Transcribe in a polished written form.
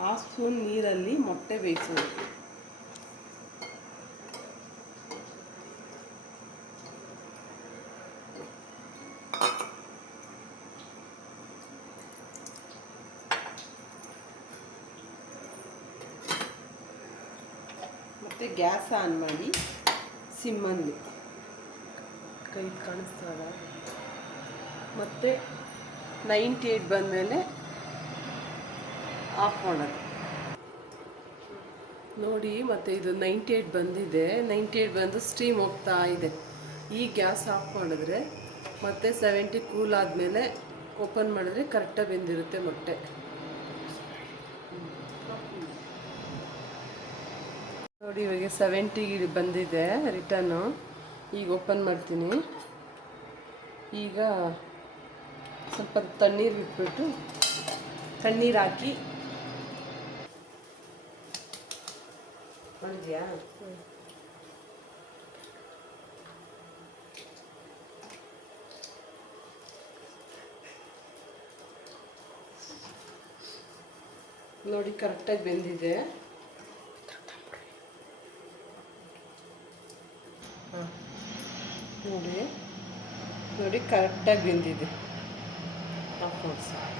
Half spoon ನೀರಲ್ಲಿ ಮೊಟ್ಟೆ ಬೇಯಿಸೋದು. ಮತ್ತು ಗ್ಯಾಸ್ ಆನ್ ಮಾಡಿ ಸಿಮ್ಮಲ್ಲಿ ಕೈ ಕಾಣಿಸ್ತದ. ಮತ್ತು 98 ಬಂದಮೇಲೆ ಆಫ್ ಮಾಡೋದು ನೋಡಿ. ಮತ್ತು ಇದು 98 ಬಂದಿದೆ. 98 ಬಂದು ಸ್ಟೀಮ್ ಹೋಗ್ತಾ ಇದೆ. ಈ ಗ್ಯಾಸ್ ಆಫ್ ಮಾಡಿದ್ರೆ ಮತ್ತು 70 ಕೂಲ್ ಆದಮೇಲೆ ಓಪನ್ ಮಾಡಿದ್ರೆ ಕರೆಕ್ಟಾಗಿ ಬೆಂದಿರುತ್ತೆ ಮೊಟ್ಟೆ. ನೋಡಿ ಇವಾಗ 70 ಬಂದಿದೆ ರಿಟರ್ನು. ಈಗ ಓಪನ್ ಮಾಡ್ತೀನಿ. ಈಗ ಸ್ವಲ್ಪ ತಣ್ಣೀರು ಬಿಟ್ಬಿಟ್ಟು ತಣ್ಣೀರು ಹಾಕಿ ಮಾಡಿದ್ಯಾ. ನೋಡಿ ಕರೆಕ್ಟಾಗಿ ಬೆಂದಿದೆ. ನೋಡಿ ನೋಡಿ ಕರೆಕ್ಟಾಗಿ ಬೆಂದಿದೆ. ಆಫ್ ಮಾಡಿಸಿ.